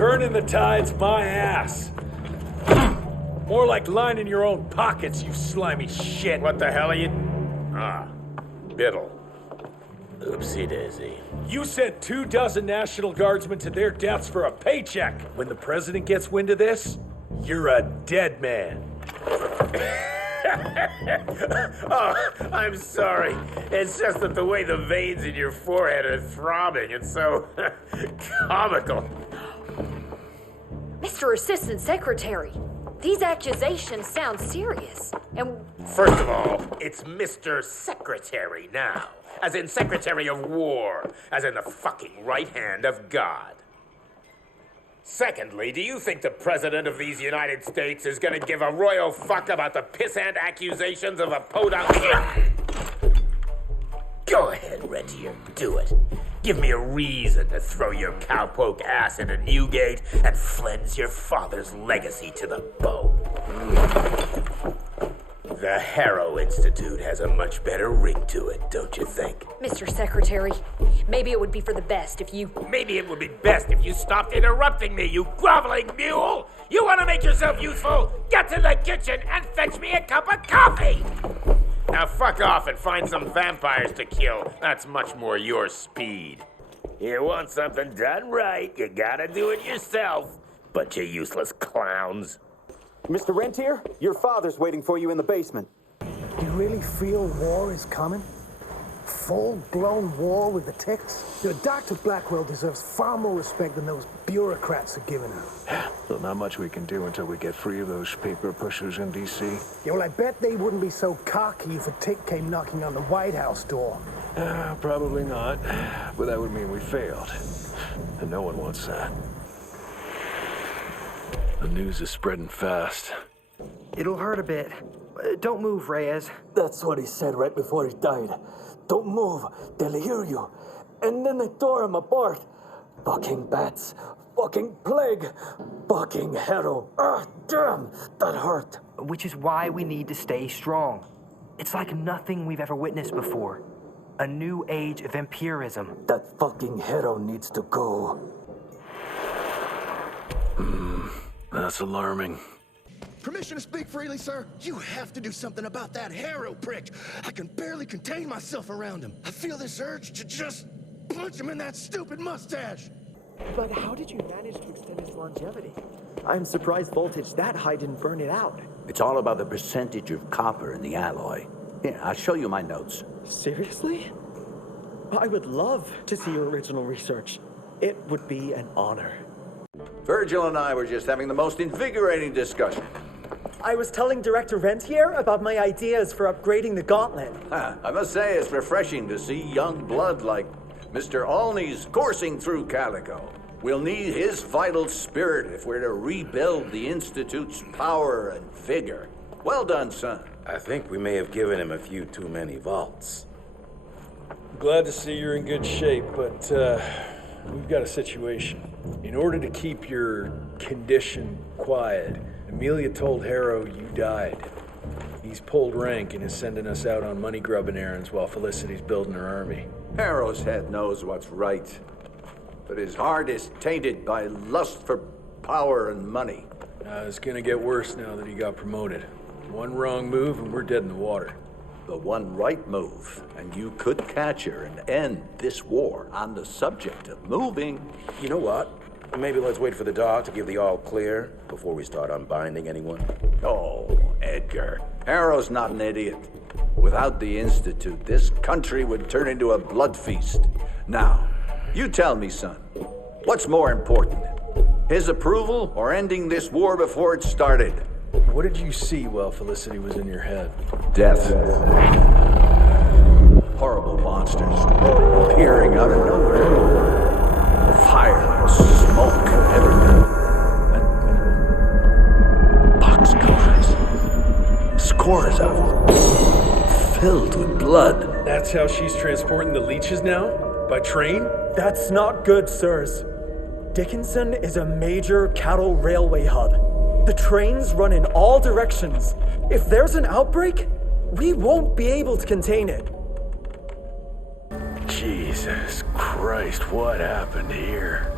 Turning the tide's my ass. More like lining your own pockets, you slimy shit. What the hell are you... Ah, Biddle. Oopsie daisy. You sent 24 National Guardsmen to their deaths for a paycheck. When the president gets wind of this, you're a dead man. Oh, I'm sorry. It's just that the way the veins in your forehead are throbbing, it's so comical. Mr. Assistant Secretary, these accusations sound serious. And First of all, it's Mr. Secretary now. As in Secretary of War. As in the fucking right hand of God. Secondly, do you think the President of these United States is gonna give a royal fuck about the pissant accusations of a podunk? Go ahead, Rentier, do it. Give me a reason to throw your cowpoke ass into Newgate and cleanse your father's legacy to the bone. The Harrow Institute has a much better ring to it, don't you think? Mr. Secretary, maybe it would be for the best if you... Maybe it would be best if you stopped interrupting me, you groveling mule! You want to make yourself useful? Get to the kitchen and fetch me a cup of coffee! Now fuck off and find some vampires to kill. That's much more your speed. You want something done right, you gotta do it yourself. Bunch of useless clowns. Mr. Rentier, your father's waiting for you in the basement. You really feel war is coming? Full-blown war with the ticks? Dr. Blackwell deserves far more respect than those bureaucrats are giving her. Well, not much we can do until we get free of those paper pushers in D.C. Yeah, well, I bet they wouldn't be so cocky if a tick came knocking on the White House door. Probably not. But that would mean we failed. And no one wants that. The news is spreading fast. It'll hurt a bit. Don't move, Reyes. That's what he said right before he died. Don't move, they'll hear you. And then they tore him apart. Fucking bats, fucking plague, fucking Harrow. Ah, damn, that hurt. Which is why we need to stay strong. It's like nothing we've ever witnessed before. A new age of vampirism. That fucking Harrow needs to go. That's alarming. Permission to speak freely, sir? You have to do something about that Harrow prick. I can barely contain myself around him. I feel this urge to just punch him in that stupid mustache. But how did you manage to extend his longevity? I'm surprised voltage that high didn't burn it out. It's all about the percentage of copper in the alloy. Here, I'll show you my notes. Seriously? I would love to see your original research. It would be an honor. Virgil and I were just having the most invigorating discussion. I was telling Director Rentier about my ideas for upgrading the gauntlet. I must say it's refreshing to see young blood like Mr. Olney's coursing through Calico. We'll need his vital spirit if we're to rebuild the Institute's power and vigor. Well done, son. I think we may have given him a few too many vaults. Glad to see you're in good shape, but we've got a situation. In order to keep your condition quiet, Amelia told Harrow you died. He's pulled rank and is sending us out on money-grubbing errands while Felicity's building her army. Harrow's head knows what's right, but his heart is tainted by lust for power and money. It's gonna get worse now that he got promoted. One wrong move and we're dead in the water. The one right move, and you could catch her and end this war. On the subject of moving... You know what? Maybe let's wait for the doc to give the all clear before we start unbinding anyone. Oh, Edgar. Harrow's not an idiot. Without the Institute, this country would turn into a blood feast. Now, you tell me, son, what's more important? His approval or ending this war before it started? What did you see while Felicity was in your head? Death. Horrible monsters appearing out of nowhere. Fire, smoke, everything. And box covers. Scores of them. Filled with blood. That's how she's transporting the leeches now? By train? That's not good, sirs. Dickinson is a major cattle railway hub. The trains run in all directions. If there's an outbreak, we won't be able to contain it. Jesus Christ, what happened here?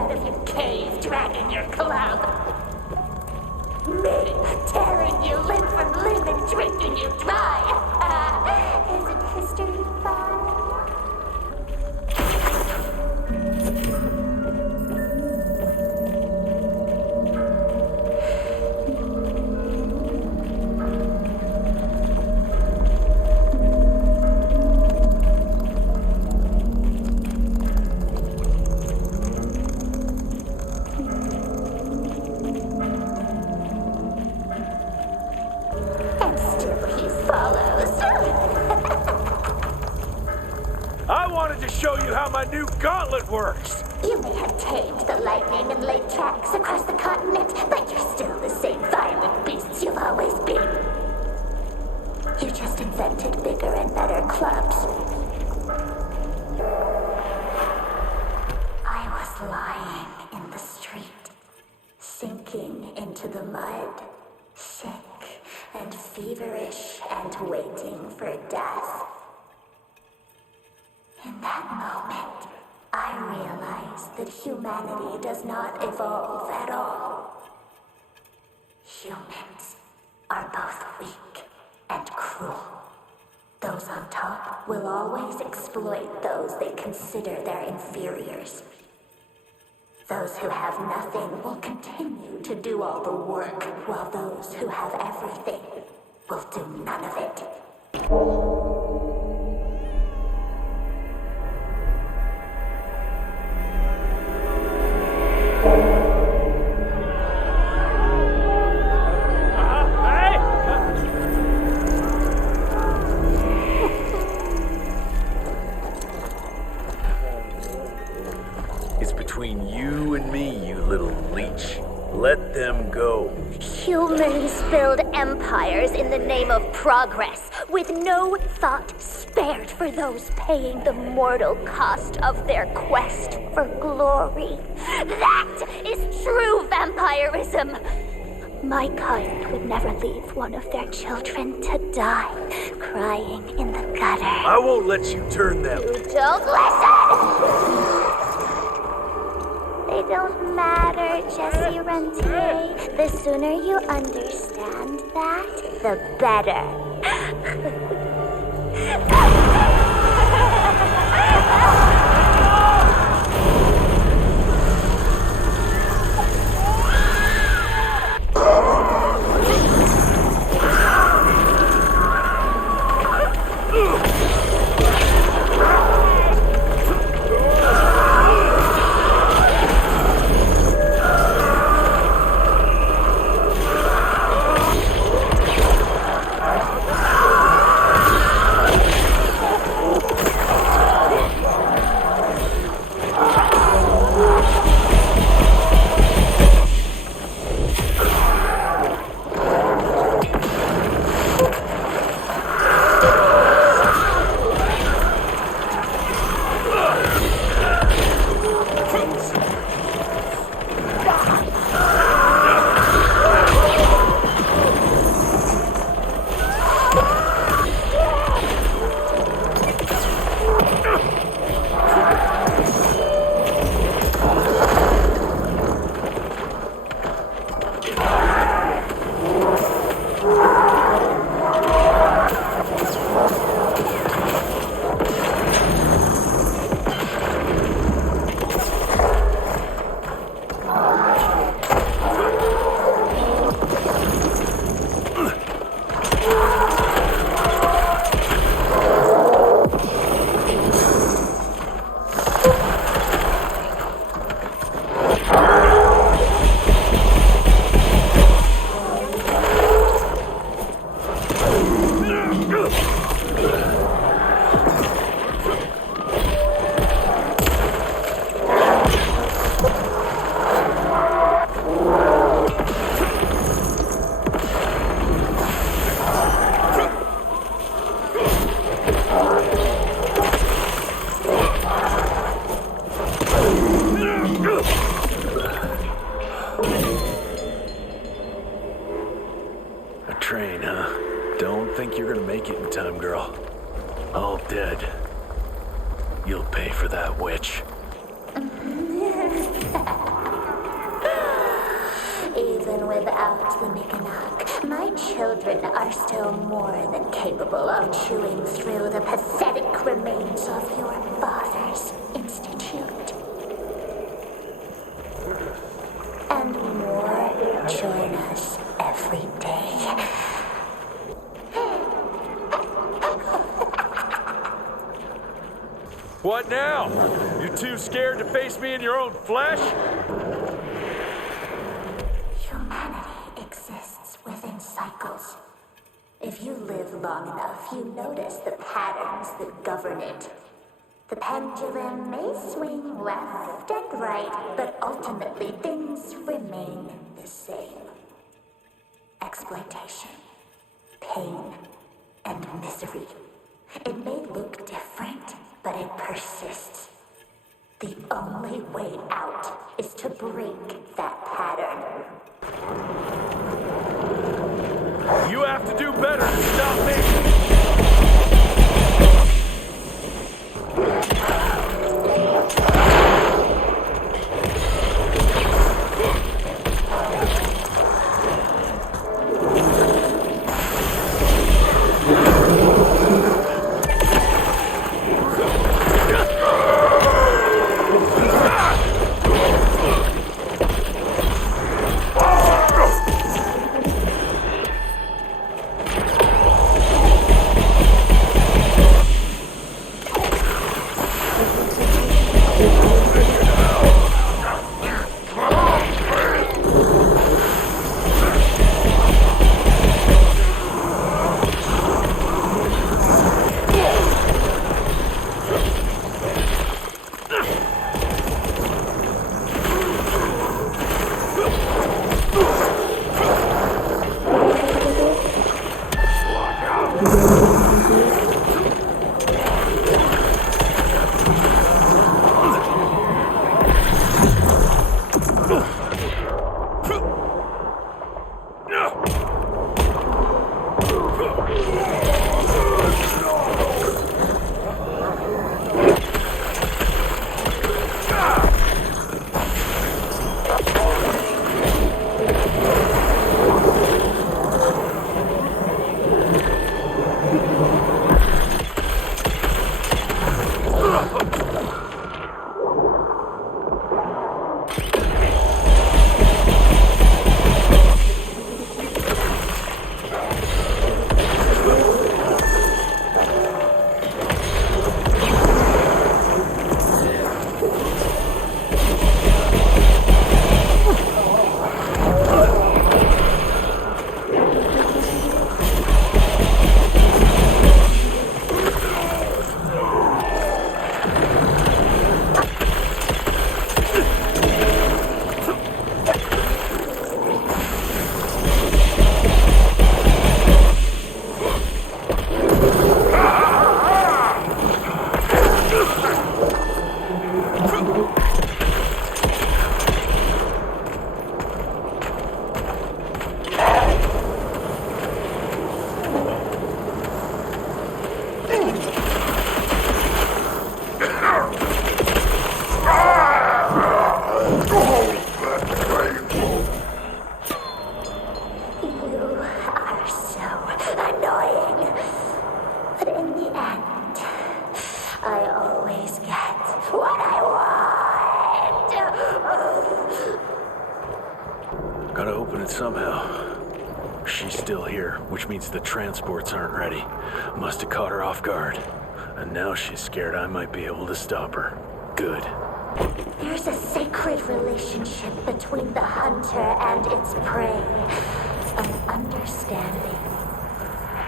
out of your cave, dragging your club. Me, tearing you limb from limb and drinking you dry. Isn't history fun? I wanted to show you how my new gauntlet works. You may have tamed the lightning and laid tracks across the continent, but you're still the same violent beasts you've always been. You just invented bigger and better clubs. I was lying in the street, sinking into the mud, sick and feverish and waiting for death. In that moment, I realized that humanity does not evolve at all. Humans are both weak and cruel. Those on top will always exploit those they consider their inferiors. Those who have nothing will continue to do all the work, while those who have everything will do none of it. It's between you and me, you little leech. Let them go. Humans build empires in the name of progress, with no thought spared for those paying the mortal cost of their quest for glory. That is true vampirism. My kind would never leave one of their children to die, crying in the gutter. I won't let you turn them. You don't listen! They don't matter, Jesse Rentier. The sooner you understand that, the better. A train, huh? Don't think you're gonna make it in time, girl. All dead. You'll pay for that, witch. Even without the Mikanak, my children are still more than capable of chewing through the pathetic remains of your father's institute. And more join us every day. What now? You too scared to face me in your own flesh? Humanity exists within cycles. If you live long enough, you notice the patterns that govern it. The pendulum may swing left and right, but ultimately things remain the same. Exploitation, pain, and misery. It may look different, but it persists. The only way out is to break that pattern. You have to do better to stop me! Gotta open it somehow. She's still here, which means the transports aren't ready. Must have caught her off guard. And now she's scared I might be able to stop her. Good. There's a sacred relationship between the hunter and its prey. An understanding.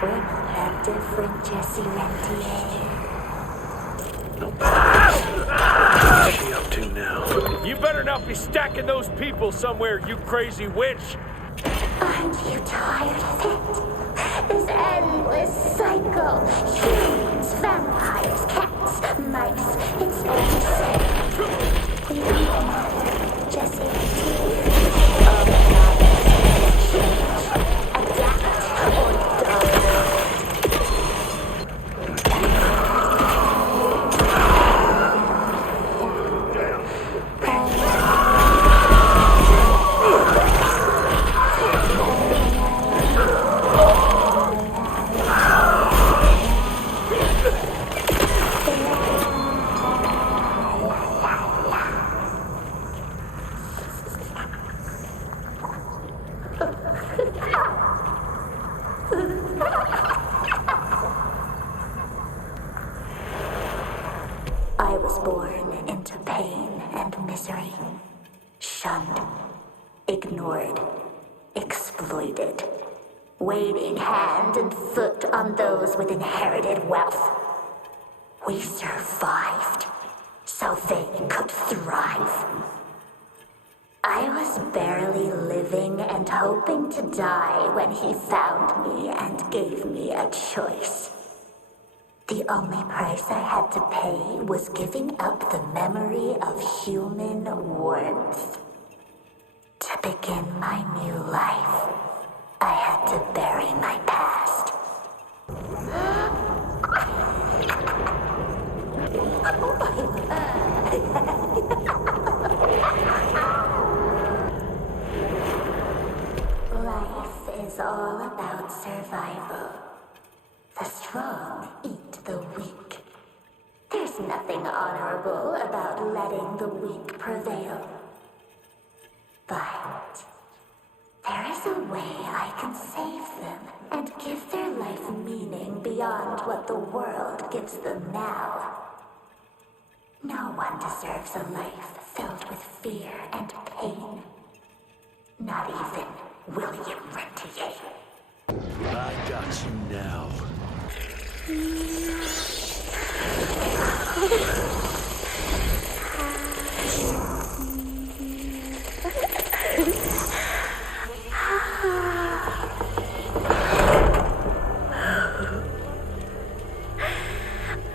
We're not that different, Jesse Rentier. What's she up to now? You better not be stacking those people somewhere, you crazy witch! Aren't you tired of it? This endless cycle. Humans, vampires, cats, mice. It's all the same. We don't matter. Jesse Rentier. All that matters is change. Adapt or die. born into pain and misery. Shunned, ignored, exploited. Waiting hand and foot on those with inherited wealth. We survived, so they could thrive. I was barely living and hoping to die when he found me and gave me a choice. The only price I had to pay was giving up the memory of human warmth. To begin my new life, I had to bury my past. Life is all about survival. The strong eat the weak. There's nothing honorable about letting the weak prevail. But there is a way I can save them and give their life meaning beyond what the world gives them now. No one deserves a life filled with fear and pain. Not even William Rentier. I got you now.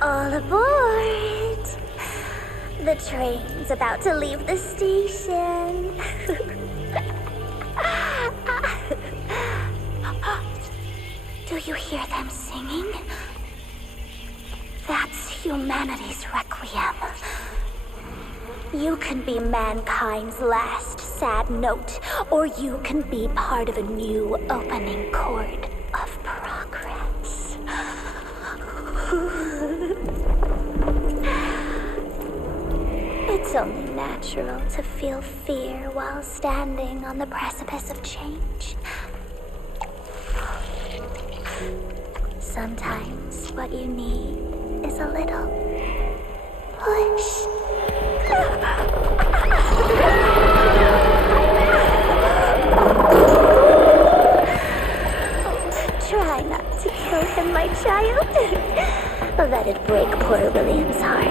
All aboard! The train's about to leave the station. Do you hear them singing? That's humanity's requiem. You can be mankind's last sad note, or you can be part of a new opening chord of progress. It's only natural to feel fear while standing on the precipice of change. Sometimes what you need is a little push. Try not to kill him, my child. Let it break poor William's heart.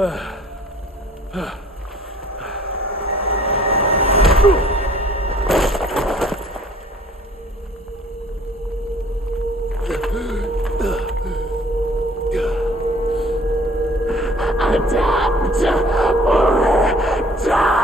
Adapt or die!